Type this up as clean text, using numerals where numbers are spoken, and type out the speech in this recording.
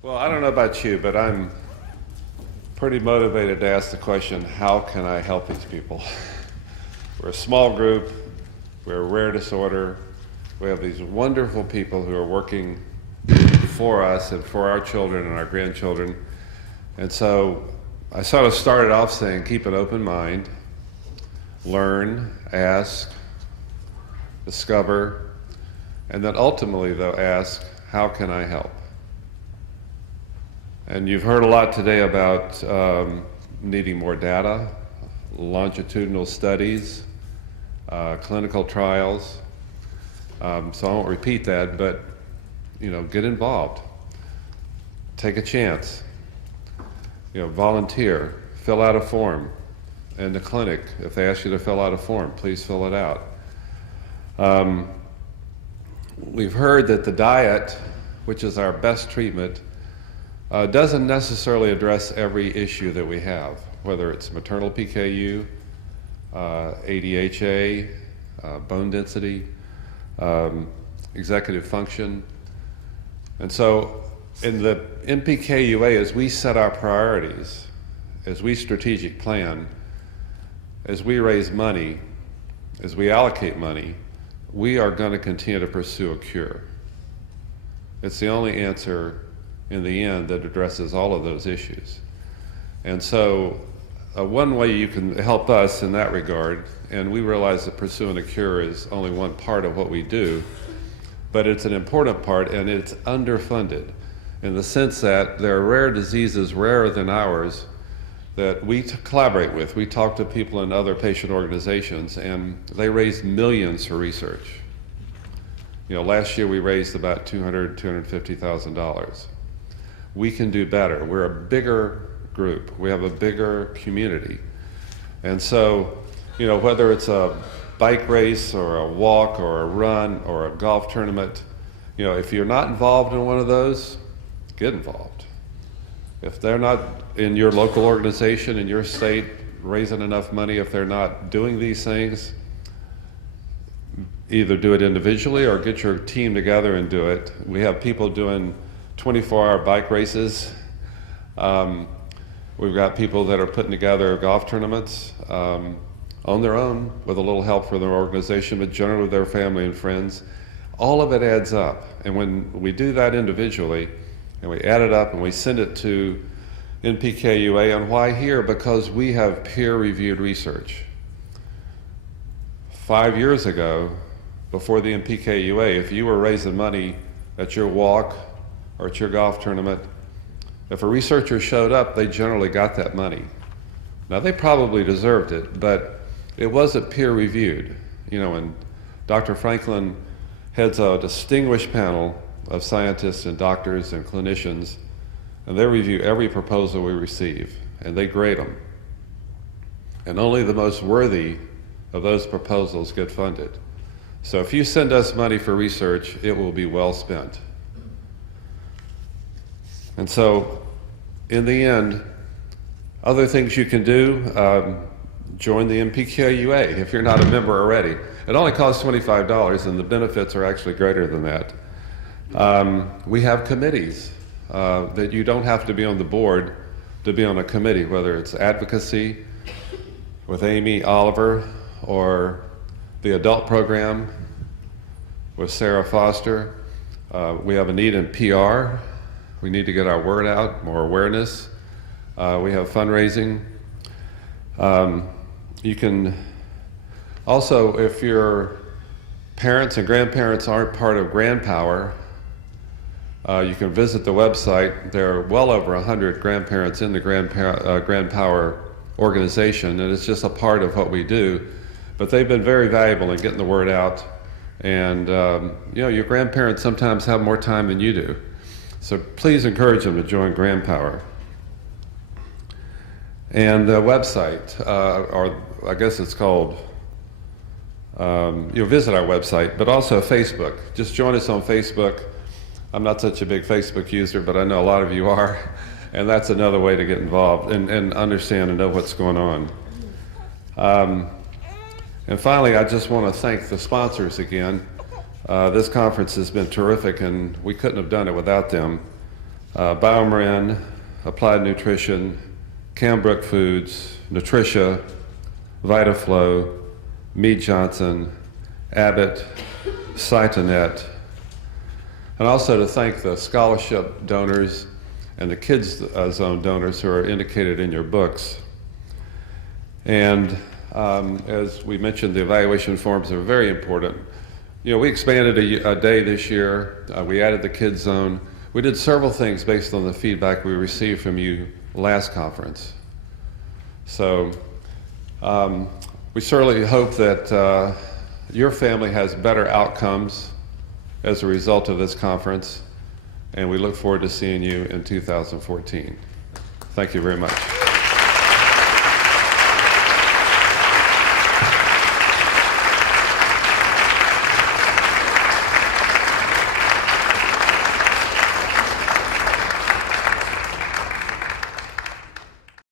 Well, I don't know about you, but I'm pretty motivated to ask the question, how can I help these people? We're a small group, we're a rare disorder, we have these wonderful people who are working for us and for our children and our grandchildren. And so I sort of started off saying, keep an open mind, learn, ask, discover, and then ultimately, though, ask, how can I help? And you've heard a lot today about needing more data, longitudinal studies, clinical trials. So I won't repeat that, but get involved. Take a chance. Volunteer. Fill out a form. In the clinic, if they ask you to fill out a form, please fill it out. We've heard that the diet, which is our best treatment, doesn't necessarily address every issue that we have, whether it's maternal PKU, ADHA, bone density, executive function. And so in the NPKUA, as we set our priorities, as we strategic plan, as we raise money, as we allocate money, we are going to continue to pursue a cure. It's the only answer in the end that addresses all of those issues. And so one way you can help us in that regard, and we realize that pursuing a cure is only one part of what we do, but it's an important part, and it's underfunded in the sense that there are rare diseases, rarer than ours, that we collaborate with. We talk to people in other patient organizations, and they raise millions for research. Last year we raised about $250,000. We can do better. We're a bigger group. We have a bigger community. And so, whether it's a bike race or a walk or a run or a golf tournament, if you're not involved in one of those, get involved. If they're not in your local organization, in your state, raising enough money, if they're not doing these things, either do it individually or get your team together and do it. We have people doing 24-hour bike races. We've got people that are putting together golf tournaments on their own with a little help from their organization, but generally with their family and friends. All of it adds up. And when we do that individually, and we add it up and we send it to NPKUA, and why here? Because we have peer-reviewed research. 5 years ago, before the NPKUA, if you were raising money at your walk or at your golf tournament, if a researcher showed up, they generally got that money. Now, they probably deserved it, but it wasn't peer-reviewed. And Dr. Franklin heads a distinguished panel of scientists and doctors and clinicians, and they review every proposal we receive, and they grade them. And only the most worthy of those proposals get funded. So if you send us money for research, it will be well spent. And so, in the end, other things you can do, join the NPKUA if you're not a member already. It only costs $25, and the benefits are actually greater than that. We have committees that you don't have to be on the board to be on a committee, whether it's advocacy with Amy Oliver or the adult program with Sarah Foster. We have a need in PR. We need to get our word out, more awareness. We have fundraising. You can also, if your parents and grandparents aren't part of GrandPower, you can visit the website. There are well over 100 grandparents in the GrandPower organization, and it's just a part of what we do. But they've been very valuable in getting the word out. And your grandparents sometimes have more time than you do. So please encourage them to join GrandPower. And the website, or I guess it's called, visit our website, but also Facebook. Just join us on Facebook. I'm not such a big Facebook user, but I know a lot of you are, and that's another way to get involved and understand and know what's going on. And finally, I just want to thank the sponsors again. This conference has been terrific, and we couldn't have done it without them. BioMarin, Applied Nutrition, Cambrook Foods, Nutricia, VitaFlow, Mead Johnson, Abbott, Cytonet, and also to thank the scholarship donors and the Kids Zone donors who are indicated in your books. And as we mentioned, the evaluation forms are very important. You know, we expanded a day this year. We added the Kids Zone. We did several things based on the feedback we received from you last conference. So we certainly hope that your family has better outcomes as a result of this conference, and we look forward to seeing you in 2014. Thank you very much.